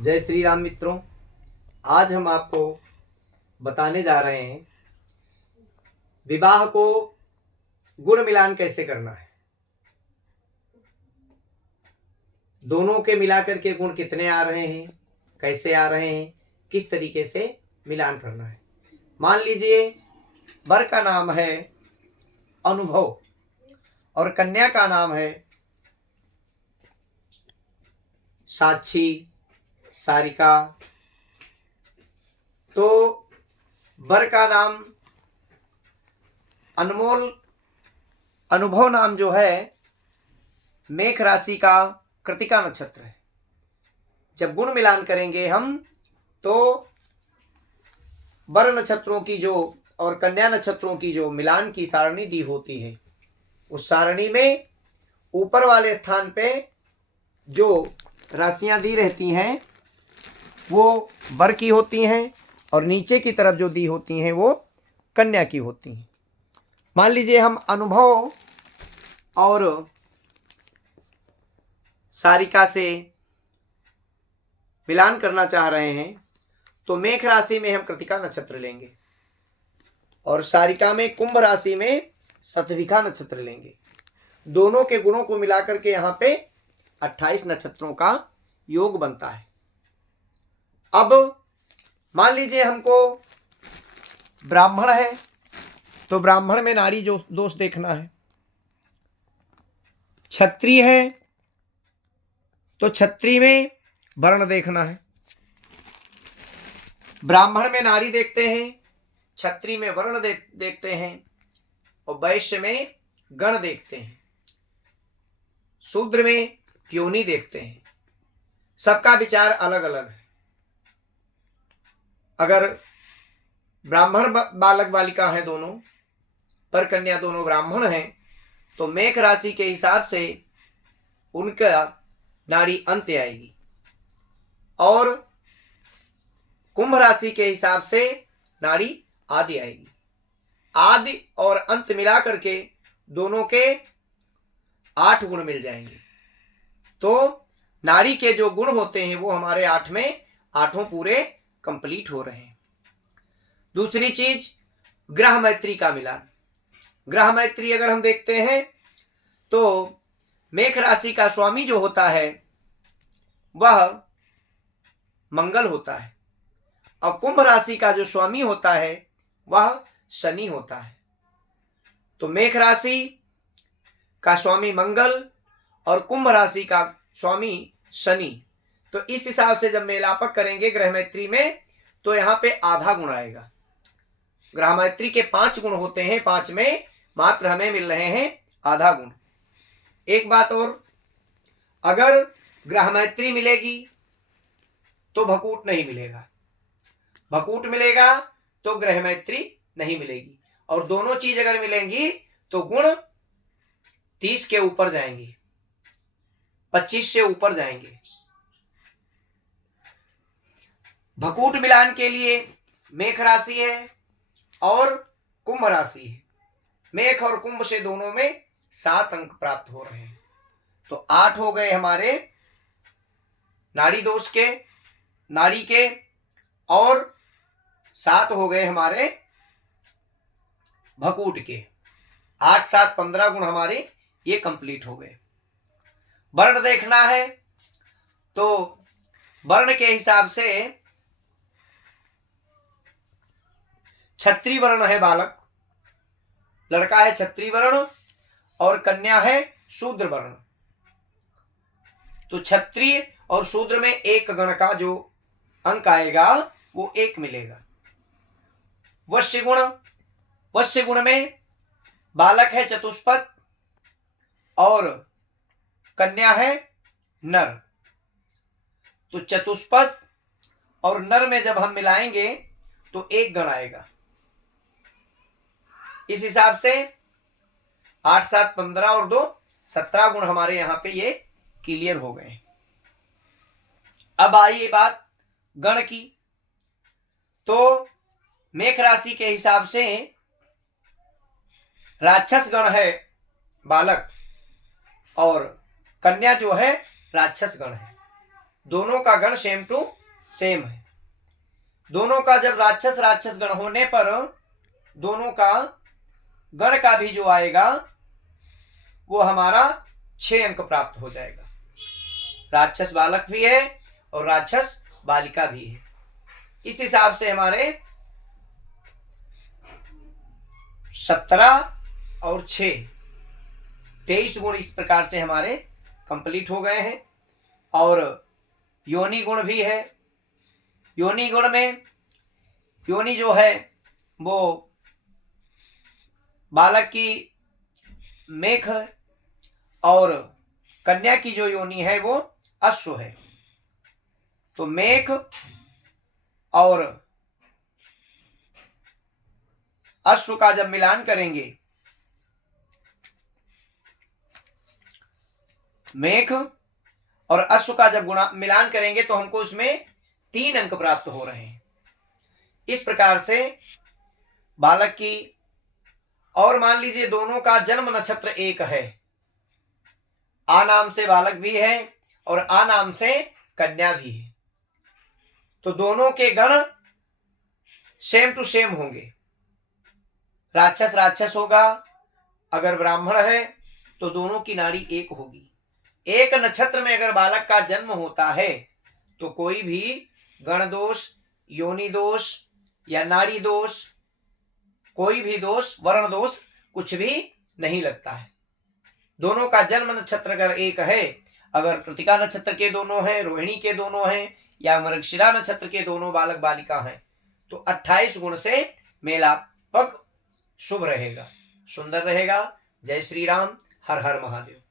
जय श्री राम मित्रों। आज हम आपको बताने जा रहे हैं विवाह को गुण मिलान कैसे करना है। दोनों के मिलाकर के गुण कितने आ रहे हैं, कैसे आ रहे हैं, किस तरीके से मिलान करना है। मान लीजिए वर का नाम है अनुभव और कन्या का नाम है साक्षी, सारिका। तो वर का नाम अनमोल, अनुभव नाम जो है मेष राशि का कृतिका नक्षत्र है। जब गुण मिलान करेंगे हम तो वर नक्षत्रों की जो और कन्या नक्षत्रों की जो मिलान की सारणी दी होती है, उस सारणी में ऊपर वाले स्थान पे जो राशियां दी रहती हैं वो वर की होती हैं और नीचे की तरफ जो दी होती हैं वो कन्या की होती हैं। मान लीजिए हम अनुभव और सारिका से मिलान करना चाह रहे हैं तो मेष राशि में हम कृतिका नक्षत्र लेंगे और सारिका में कुंभ राशि में शतभिखा नक्षत्र लेंगे। दोनों के गुणों को मिलाकर के यहाँ पे 28 नक्षत्रों का योग बनता है। अब मान लीजिए हमको ब्राह्मण है तो ब्राह्मण में नारी जो दोष देखना है, क्षत्रिय है तो क्षत्रिय में वर्ण देखना है। ब्राह्मण में नारी देखते हैं, क्षत्रिय में वर्ण देखते हैं और वैश्य में गण देखते हैं, शूद्र में योनि देखते हैं। सबका विचार अलग अलग है। अगर ब्राह्मण बालक बालिका है दोनों, पर कन्या दोनों ब्राह्मण हैं तो मेष राशि के हिसाब से उनका नाड़ी अंत्य आएगी और कुंभ राशि के हिसाब से नाड़ी आदि आएगी। आदि और अंत मिला करके दोनों के 8 गुण मिल जाएंगे। तो नाड़ी के जो गुण होते हैं वो हमारे 8 में 8 पूरे कंप्लीट हो रहे हैं। दूसरी चीज ग्रह मैत्री का मिलान। ग्रह मैत्री अगर हम देखते हैं तो मेष राशि का स्वामी जो होता है वह मंगल होता है और कुंभ राशि का जो स्वामी होता है वह शनि होता है। तो मेष राशि का स्वामी मंगल और कुंभ राशि का स्वामी शनि। तो इस हिसाब से जब मेलापक करेंगे ग्रह मैत्री में तो यहाँ पे आधा गुण आएगा। ग्रह मैत्री के 5 गुण होते हैं, 5 में मात्र हमें मिल रहे हैं आधा गुण। एक बात और, अगर ग्रह मैत्री मिलेगी तो भकूट नहीं मिलेगा, भकूट मिलेगा तो ग्रह मैत्री नहीं मिलेगी। और दोनों चीज अगर मिलेंगी तो गुण 30 के ऊपर जाएंगे, 25 से ऊपर जाएंगे। भकूट मिलान के लिए मेष राशि है और कुंभ राशि है। मेष और कुंभ से दोनों में 7 अंक प्राप्त हो रहे हैं। तो 8 हो गए हमारे नाड़ी दोष के, नाड़ी के, और 7 हो गए हमारे भकूट के। 8 7 15 गुण हमारे ये कंप्लीट हो गए। वर्ण देखना है तो वर्ण के हिसाब से क्षत्रिय वर्ण है बालक, लड़का है क्षत्रिय वर्ण और कन्या है शूद्र वर्ण। तो क्षत्रिय और शूद्र में एक गण का जो अंक आएगा वो 1 मिलेगा। वश्य गुण, वश्य गुण में बालक है चतुष्पद और कन्या है नर। तो चतुष्पद और नर में जब हम मिलाएंगे तो 1 गण आएगा। इस हिसाब से 8 7 15 और 2 17 गुण हमारे यहां पे ये क्लियर हो गए। अब आइए बात गण की। तो मेष राशि के हिसाब से राक्षस गण है बालक और कन्या जो है राक्षस गण है। दोनों का गण सेम टू सेम है। दोनों का जब राक्षस राक्षस गण होने पर दोनों का गण का भी जो आएगा वो हमारा 6 अंक प्राप्त हो जाएगा। राक्षस बालक भी है और राक्षस बालिका भी है। इस हिसाब से हमारे 17 और 6 23 गुण इस प्रकार से हमारे कंप्लीट हो गए हैं। और योनि गुण भी है। योनि गुण में योनि जो है वो बालक की मेघ और कन्या की जो योनि है वो अश्व है। तो मेघ और अश्व का जब मिलान करेंगे, मेघ और अश्व का जब मिलान करेंगे तो हमको उसमें 3 अंक प्राप्त हो रहे हैं। इस प्रकार से बालक की, और मान लीजिए दोनों का जन्म नक्षत्र एक है, आ नाम से बालक भी है और आ नाम से कन्या भी है, तो दोनों के गण सेम टू सेम होंगे। राक्षस राक्षस होगा, अगर ब्राह्मण है तो दोनों की नाड़ी एक होगी। एक नक्षत्र में अगर बालक का जन्म होता है तो कोई भी गण दोष, योनि दोष या नाड़ी दोष, कोई भी दोष, वर्ण दोष कुछ भी नहीं लगता है। दोनों का जन्म नक्षत्र अगर एक है, अगर कृतिका नक्षत्र के दोनों हैं, रोहिणी के दोनों हैं या मृगशिरा नक्षत्र के दोनों बालक बालिका हैं, तो 28 गुण से मेलापक शुभ रहेगा, सुंदर रहेगा। जय श्री राम। हर हर महादेव।